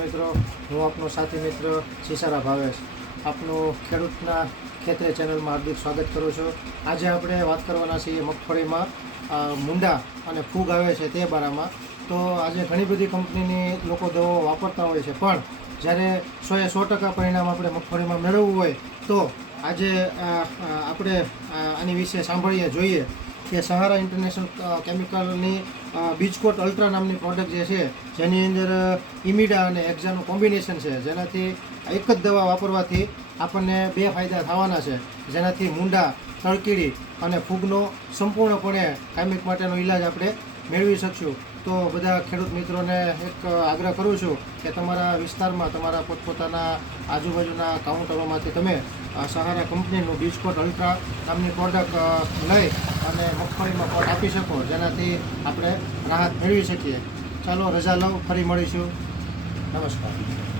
મિત્રો, હું આપનો સાથી મિત્ર સિસારા ભાવેશ. આપનું ખેડૂતના ખેતરે ચેનલમાં હાર્દિક સ્વાગત કરું છું. આજે આપણે વાત કરવાના છીએ મગફળીમાં મુંડા અને ફૂગ આવે છે તે બારામાં. તો આજે ઘણી બધી કંપનીની લોકો દવાઓ વાપરતા હોય છે, પણ જ્યારે સોએ સો ટકા પરિણામ આપણે મગફળીમાં મેળવવું હોય, તો આજે આપણે આની વિશે સાંભળીએ, જોઈએ. કે સહારા ઇન્ટરનેશનલ કેમિકલની બીજકોટ અલ્ટ્રા નામની પ્રોડક્ટ જે છે, જેની અંદર ઇમિડા અને એક્ઝાનું કોમ્બિનેશન છે. જેનાથી એક જ દવા વાપરવાથી આપણને બે ફાયદા થવાના છે. જેનાથી મૂંડા, તળકીડી અને ફૂગનો સંપૂર્ણપણે કાયમિક માટેનો ઈલાજ આપણે મેળવી શકશું. તો બધા ખેડૂત મિત્રોને એક આગ્રહ કરું છું કે તમારા વિસ્તારમાં તમારા પોતપોતાના આજુબાજુના કાઉન્ટરોમાંથી તમે સહારા કંપનીનું બીજકોટ અલ્ટ્રા નામની પ્રોડક્ટ લઈ અને મગફળીમાં કોટ આપી શકો, જેનાથી આપણે રાહત મેળવી શકીએ. ચાલો, રજા લઉં, ફરી મળીશું. નમસ્કાર.